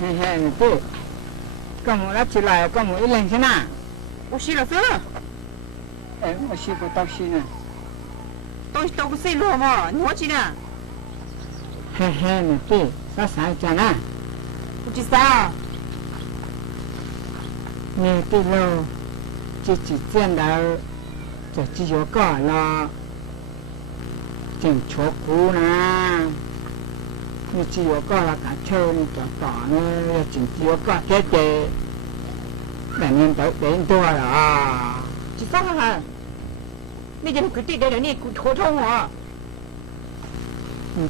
嘿嘿，对，跟我来起来，跟我一人去呐。我洗了手，哎，我洗不到洗呢。都个水落嘛，你忘记了？嘿嘿，对，啥啥讲呢？不知道。你对喽，自己见到就只有个了，真错苦呢。你只有个了，敢抽你就打呢，真只有个这这，那年都变多了啊。知道哈？你就决定的你头痛我。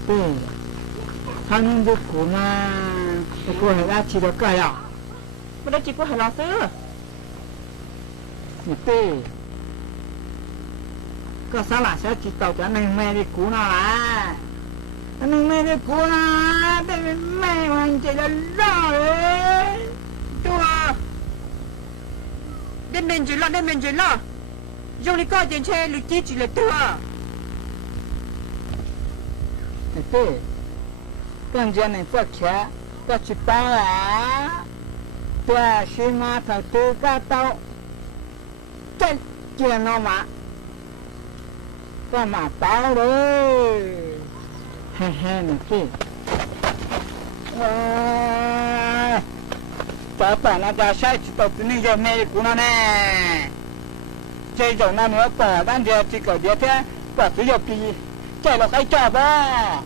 对，他们不苦嘛，不过还要吃到个呀。不然结果还老师。对，个啥啦？小知道就能卖的苦啦，能卖的苦啦，但是卖完这个老人，对啊，你面子了，用你高点车，你记住了对啊。对，更加能做起来，做去包啊，对，是码头都个到。再见了嘛，干嘛到了？嘿嘿，你对，早把那家下去到这里就没顾了呢。这种那你要把咱这个这天把只有比，再了还加吧。